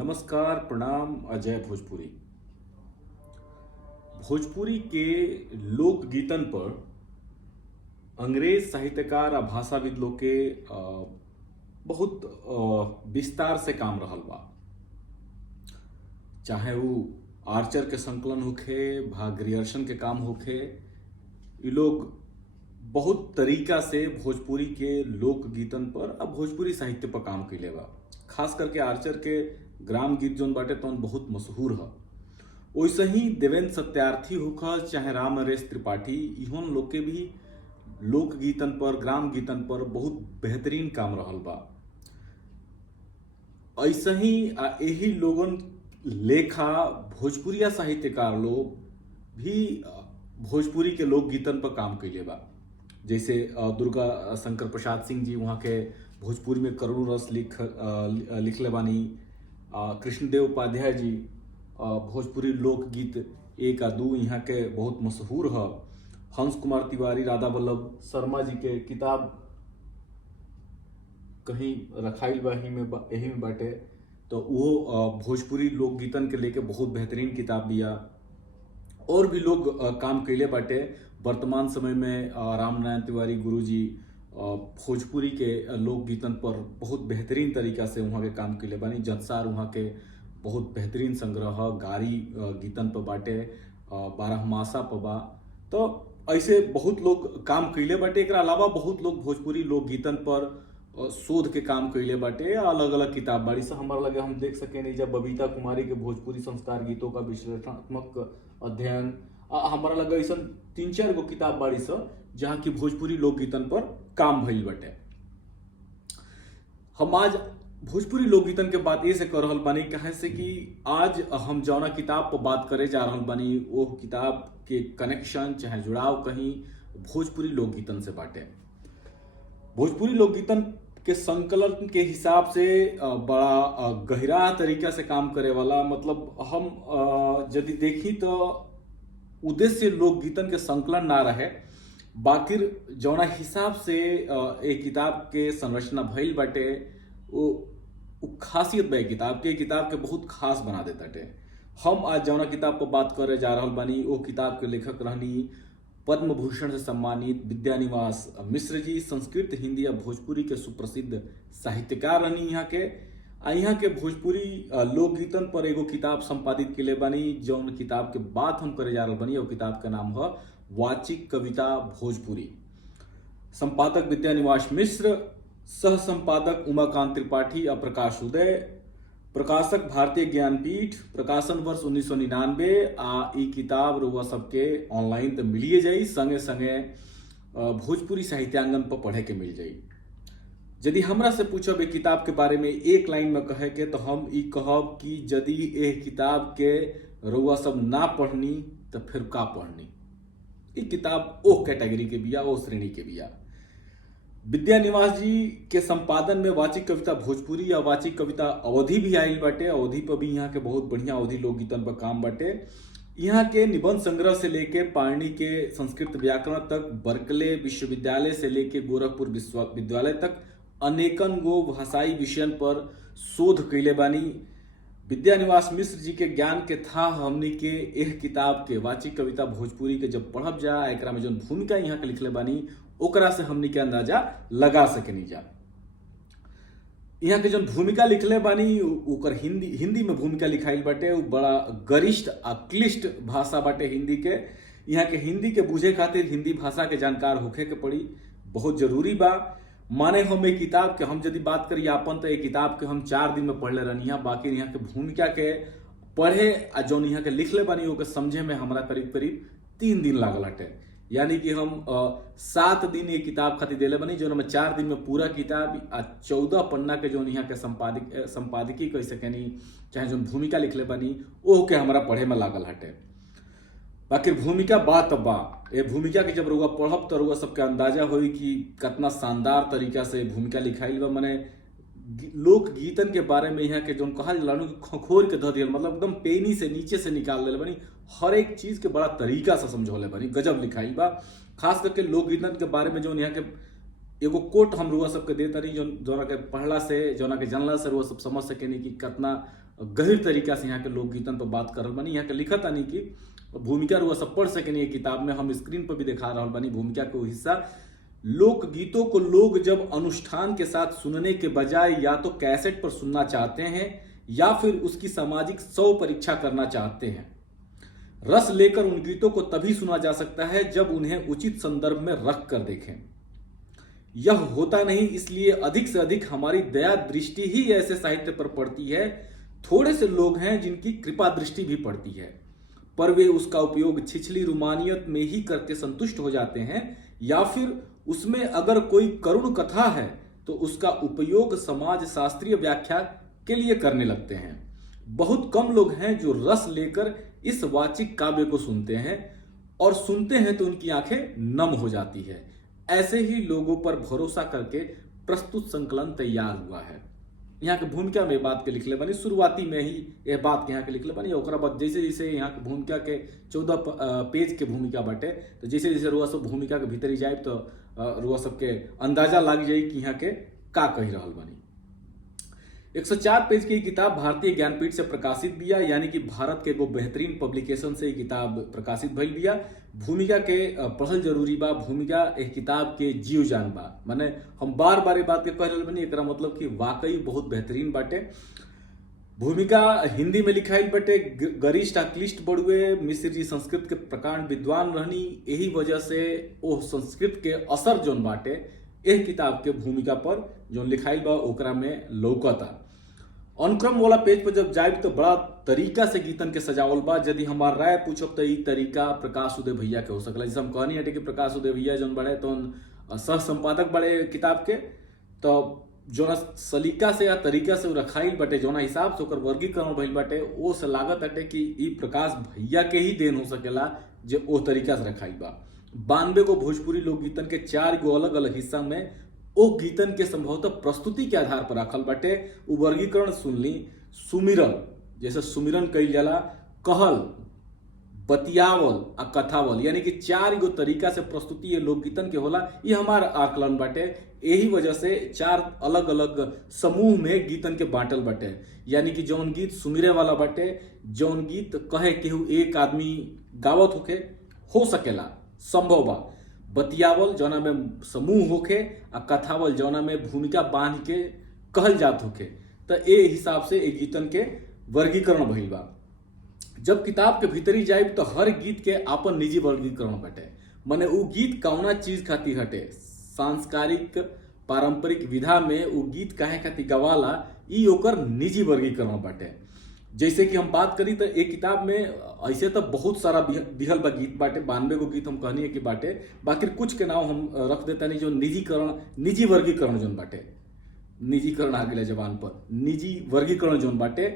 नमस्कार, प्रणाम। अजय भोजपुरी। भोजपुरी के लोकगीतन पर अंग्रेज साहित्यकार आ भाषाविद लोग के बहुत विस्तार से काम रहल बा। चाहे वो आर्चर के संकलन होखे, भाग ग्रियर्सन के काम होखे, ये लोग बहुत तरीका से भोजपुरी के लोकगीतन पर अब भोजपुरी साहित्य पर काम कइले बा। खास करके आर्चर के ग्राम गीत जोन बाटे तौन बहुत मशहूर है। वैसे ही देवेंद्र सत्यार्थी होखा चाहे राम नरेश त्रिपाठी, इहोन लोग के भी लोकगीतन पर, ग्राम गीतन पर बहुत बेहतरीन काम रहल बा। ऐसे ही यही लोगन लेखा भोजपुरिया साहित्यकार लोग भी भोजपुरी के लोकगीतन पर काम कइले बा। जैसे दुर्गा शंकर प्रसाद सिंह जी वहाँ के भोजपुरी में करुण रस लिखले बानी। कृष्णदेव उपाध्याय जी भोजपुरी लोकगीत एक आ दू यहाँ के बहुत मशहूर है। हंस कुमार तिवारी, राधा वल्लभ शर्मा जी के किताब कहीं रखाइल बा यही में बाटे, तो वो भोजपुरी लोकगीतन के लेके बहुत बेहतरीन किताब बिया। और भी लोग काम कैले बाटे। वर्तमान समय में राम नारायण तिवारी गुरु जी भोजपुरी के लोकगीतन पर बहुत बेहतरीन तरीका से वहाँ के काम कैले बानी। जदसार वहाँ के बहुत बेहतरीन संग्रह गारी गीतन पर बाटे, बारहमासा पर बा। तो ऐसे बहुत लोग काम कैले बाटे। एकरा अलावा बहुत लोग भोजपुरी लोकगीतन पर शोध के काम कैले बाटे। अलग अलग किताब बाड़ी से हमारा लगे हम देख सके नहीं, जब बबीता कुमारी के भोजपुरी संस्कार गीतों का विश्लेषणात्मक अध्ययन, हमारा लगे ऐसा 3-4 गो किताब बाड़ी से जहाँ की भोजपुरी लोकगीतन पर काम भइल बाटे। हम आज भोजपुरी लोकगीतन के बात ये से कर रहल बानी कहे से कि आज हम जौना किताब पर बात करे जा रहल बानी वो किताब के कनेक्शन चाहे जुड़ाव कहीं भोजपुरी लोकगीतन से बाटे। भोजपुरी लोकगीतन के संकलन के हिसाब से बड़ा गहरा तरीका से काम करे वाला, मतलब हम यदि देखी तो उद्देश्य लोकगीतन के संकलन ना रहे, बाकी जौना हिसाब से एक किताब के संरचना भइल बाटे वो खासियत बा किताब के बहुत खास बना देता टे। हम आज जौना किताब पर बात करे जा रहल बानी वो किताब के लेखक रहनी पद्म भूषण से सम्मानित विद्यानिवास मिश्र जी। संस्कृत, हिंदी या भोजपुरी के सुप्रसिद्ध साहित्यकार रहनी। यहाँ के भोजपुरी लोकगीतन पर एगो किताब संपादित के लिए बानी। जौन किताब के बात हम करे जा रहल बानी वो किताब का नाम है वाचिक कविता भोजपुरी। संपादक विद्यानिवास मिश्र, सह संपादक उमाकांत त्रिपाठी और प्रकाश उदय। प्रकाशक भारतीय ज्ञानपीठ। प्रकाशन वर्ष 1999। ई किताब रुआ सबके ऑनलाइन तो मिलिए जाई, संगे संगे भोजपुरी साहित्यांगन पर पढ़े के मिल जाई। यदि हमरा से पूछब एक किताब के बारे में एक लाइन में कहे के, तो हम ई कहब कि यदि एक किताब के रुआ सब ना पढ़नी तो फिर का पढ़नी। ई किताब ओ कैटेगरी के बिया, ओ श्रेणी के बिया। विद्यानिवास जी के संपादन में वाचिक कविता भोजपुरी या वाचिक कविता अवधि भी आयल बाटे। अवधि पर भी यहाँ के बहुत बढ़िया अवधि लोकगीतन पर काम बाटे। यहाँ के निबंध संग्रह से लेके पाणिनि के संस्कृत व्याकरण तक, बर्कले विश्वविद्यालय से लेके गोरखपुर विश्वविद्यालय तक अनेकन गो भाषाई विषयन पर शोध कैले बानी। विद्यानिवास मिश्र जी के ज्ञान के था हमनी के एह किताब के वाचिक कविता भोजपुरी के जब पढ़ब जा, एकरा में जो भूमिका यहाँ के लिखले बानी ओकरा से हमनी के अंदाजा लगा सकेनी जा। यहाँ के जो भूमिका लिखले बानी ओकर हिंदी में भूमिका लिखाइल बाटे। वो बड़ा गरिष्ठ आ क्लिष्ट भाषा बाटे हिंदी के। यहाँ के हिंदी के बुझे खातिर हिंदी भाषा के जानकार होखे के पड़ी, बहुत जरूरी बा। माने हम एक किताब के हम यदि बात करी आपन तो एक किताब के हम 4 दिन में पढ़ले रहनी। बाकी यहाँ के भूमिका के पढ़े आ जौन यहाँ के लिखले बानी ओके समझे में हमारा करीब 3 दिन लागल हटे। यानी कि हम 7 दिन ये किताब खातिर देले बनी, जो हमें 4 दिन में पूरा किताब 14 पन्ना के जो यहाँ के संपादकीय कह सकेनी चाहे जो भूमिका लिखले बनी वो के हमारा पढ़े में लागल हटे। बाकी भूमिका बात बा, ये भूमिका के जब रुआ पढ़ब तो रुआ सबके अंदाजा होई कि कितना शानदार तरीका से भूमिका लिखाइल बा। मने लोकगीतन के बारे में यहाँ के जो कहल लानू खखोर के धऽ दियल, मतलब एकदम पेनी से नीचे से निकाल दिल बनी। हर एक चीज के बड़ा तरीका से समझौले बनी, गजब लिखाई बा। खास करके लोकगीतन के बारे में जो यहाँ के एगो कोट हम रुआ सबके देता नहीं, जोना के पढ़ला से जोना के जानला से रुआ सब समझ सकेनी कि कितना गहिर तरीका से यहाँ के लोकगीतन पर बात कर रहल बानी। यहाँ के लिखत आनी कि भूमिका रुआ सब पढ़ सकेनी किताब में, हम स्क्रीन पर भी दिखा रहा बानी भूमिका के वो हिस्सा। लोकगीतों को लोग जब अनुष्ठान के साथ सुनने के बजाय या तो कैसेट पर सुनना चाहते हैं या फिर उसकी सामाजिक स्व परीक्षा करना चाहते हैं। रस लेकर उन गीतों को तभी सुना जा सकता है जब उन्हें उचित संदर्भ में रख कर देखें। यह होता नहीं, इसलिए अधिक से अधिक हमारी दया दृष्टि ही ऐसे साहित्य पर पड़ती है। थोड़े से लोग हैं जिनकी कृपा दृष्टि भी पड़ती है, पर वे उसका उपयोग छिछली रुमानियत में ही करके संतुष्ट हो जाते हैं, या फिर उसमें अगर कोई करुण कथा है तो उसका उपयोग समाज शास्त्रीय व्याख्या के लिए करने लगते हैं। बहुत कम लोग हैं जो रस लेकर इस वाचिक काव्य को सुनते हैं, और सुनते हैं तो उनकी आंखें नम हो जाती है। ऐसे ही लोगों पर भरोसा करके प्रस्तुत संकलन तैयार हुआ है। यहाँ के भूमिका में बात के लिखले बनी, शुरुआती में ही यह बात के यहाँ के लिखले बनी। ओकरा बाद जैसे जैसे यहाँ के भूमिका के 14 पेज के भूमिका बाटे, तो जैसे जैसे रुआ सब भूमिका के भीतर जाए तो रुआ सबके अंदाजा लग जाए कि यहाँ के का कही रहल बनी। 104 पेज की किताब भारतीय ज्ञानपीठ से प्रकाशित बिया, यानी कि भारत के एगो बेहतरीन पब्लिकेशन से किताब प्रकाशित भइल बिया। भूमिका के पढ़ल जरूरी बा, भूमिका एक किताब के जीव जान बा। माने हम बार बार ये बात के कह रहल बनी, एकरा मतलब कि वाकई बहुत बेहतरीन बाटे। भूमिका हिंदी में लिखाइल बाटे, गरिष्ठ अक्लिष्ट बड़ुए मिश्र जी संस्कृत के प्रकांड विद्वान रहनी, यही वजह से वो संस्कृत के असर जोन बाटे एह किताब के भूमिका पर जो लिखाइल बा ओकरा में लौकता। अनुक्रम वाला पेज पर जब जाए तो बड़ा तरीका से गीतन के सजावल बा। यदि हमार राय पूछब तो ई तरीका प्रकाश उदय भैया के हो सकला। जैसे हम कहनी हटे कि प्रकाश उदय भैया जौन बड़े तो सह संपादक बड़े किताब के, तो जोना सलीका से या तरीका से रखाइल बाटे, जोना हिसाब से ओकर वर्गीकरण भइल बाटे, वो से लागत हटे कि ई प्रकाश भैया के ही देन हो सकेला जो ओ तरीका से रखाइल बा। 92 को भोजपुरी लोकगीतन के 4 गो अलग अलग हिस्सा में ओ गीतन के संभवतः प्रस्तुति के आधार पर रखल बाटे। उ वर्गीकरण सुन ली। सुमिरन, जैसे सुमिरन कइल जाला, कहल, बतियावल आ कथावल, यानी कि 4 गो तरीका से प्रस्तुति ये लोकगीतन के होला। ये हमार आकलन बाटे। यही वजह से 4 अलग अलग समूह में गीतन के बांटल बाटे, यानी कि जौन गीत सुमिरे वाला बाटे, जौन गीत कहे केहू एक आदमी गावत होके हो सकेला, संभव बा। बतियावल जौना में समूह होके, आ कथावल जौना में भूमिका बांध के कहल जात होके। तो ए हिसाब से ए गीतन के वर्गीकरण भइल बा। जब किताब के भीतरी जाए तो हर गीत के आपन निजी वर्गीकरण बाटे। माने उ गीत कौना चीज खातिर हटे, सांस्कृतिक पारंपरिक विधा में उ गीत काहे खातिर गवाला, ई ओकर निजी वर्गीकरण बाटे। जैसे कि हम बात करी तो एक किताब में ऐसे तो बहुत सारा दिहल बा गीत बाटे, 92 गो गीत हम कहनी है कि बाटे, बाकी कुछ के नाम हम रख देता नहीं जो निजी वर्गीकरण जोन बाटे, निजीकरण आ गया जबान पर, निजी वर्गीकरण जोन बाटे।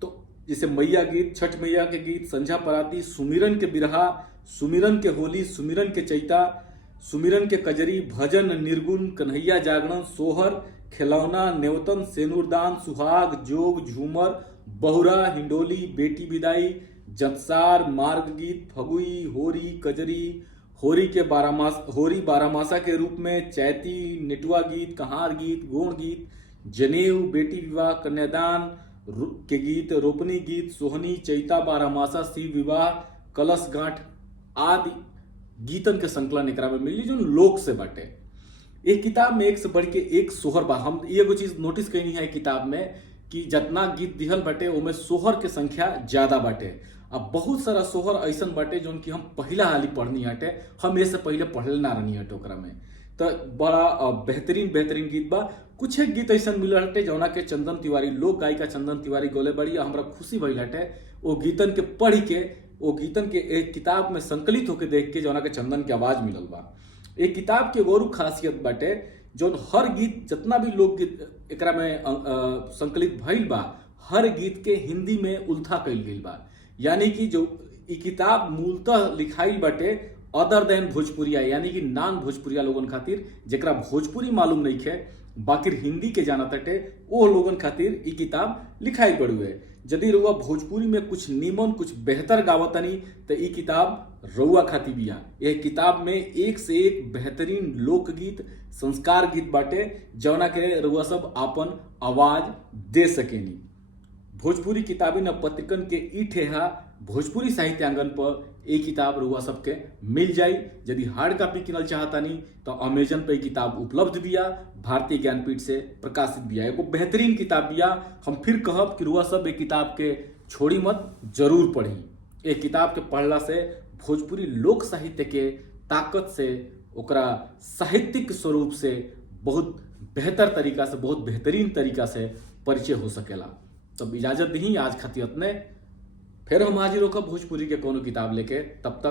तो जैसे मैया गीत, छठ मैया के गीत, संझा पराती, सुमिरन के बिरहा, सुमिरन के होली, सुमिरन के चैता, सुमिरन के कजरी, भजन, निर्गुण, कन्हैया जागरण, सोहर, खिलौना, नेवतन, सेनुरदान, सुहाग, जोग, झूमर, बहुरा, हिंडोली, बेटी विदाई, जतसार, मार्ग गीत, फगुई, होरी, कजरी, होरी बारामासा के रूप में, चैती, नेटुआ गीत, कहार गीत, गोण गीत, जनेऊ, बेटी विवाह, कन्यादान के गीत, रोपनी गीत, सोहनी, चैता, बारामासा, शिव विवाह, कलश गांठ आदि गीतन के संकलन एकरा में मिली जो लोक से बाटे। एक किताब में एक से बढ़ के एक सोहर बा। हम एगो चीज नोटिस कईनी है किताब में कि जितना गीत दिहल बाटे उनमें सोहर के संख्या ज्यादा बाटे। अब बहुत सारा सोहर ऐसन बाटे जो कि हम पहला हाली पढ़नी हटे, हम इससे पहले पढ़ल ना रहनी हटे ओकरा में। तो बड़ा बेहतरीन गीत बा। कुछ एक गीत ऐसा मिलल हटे जौना के चंदन तिवारी, लोक गायिका चंदन तिवारी गोले बड़ी, हमरा खुशी भइल हटे वो गीतन के पढ़ के, वो गीतन के एक किताब में संकलित होके देख के जौना के चंदन के आवाज मिलल बा। एक किताब के गौरव खासियत बाटे जो हर गीत जितना भी लोकगीत एकरा में संकलित भइल बा, हर गीत के हिंदी में उल्था कइल गइल बा। यानी कि जो ई किताब मूलतः लिखाइल बाटे अदर देन भोजपुरिया, यानी कि नॉन भोजपुरिया लोगन खातिर, जेकरा भोजपुरी मालूम नहीं है बाकी हिंदी के जानत हटे, वो लोगन खातिर ई किताब लिखाइल बड़ुए। यदि रउआ भोजपुरी में कुछ नीमन कुछ बेहतर गावतनी तो ई किताब रउआ खातिर बिया। यह किताब में एक से एक बेहतरीन लोकगीत, संस्कार गीत बाटे जौना के रउआ सब आपन आवाज दे सकेनी। भोजपुरी किताबी न पत्रिकन के ई ठेहा भोजपुरी साहित्यांगन पर एक किताब रुआ सबके मिल जाई। यदि हार्ड कॉपी किनल चाहतानी तो अमेजन पे किताब उपलब्ध बिया, भारतीय ज्ञानपीठ से प्रकाशित बिया, एगो बेहतरीन किताब बिया। हम फिर कहब कि रुआ सब एक किताब के छोड़ी मत, जरूर पढ़ी। एक किताब के पढ़ला से भोजपुरी लोक साहित्य के ताकत से, ओकरा साहित्यिक स्वरूप से बहुत बेहतर तरीका से, बहुत बेहतरीन तरीका से परिचय हो सकेला। तब इजाजत दी आज खातिर इतने, फिर हम हाजिर होकर भोजपुरी के कोनो किताब लेके। तब तक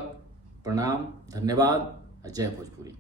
प्रणाम, धन्यवाद, जय भोजपुरी।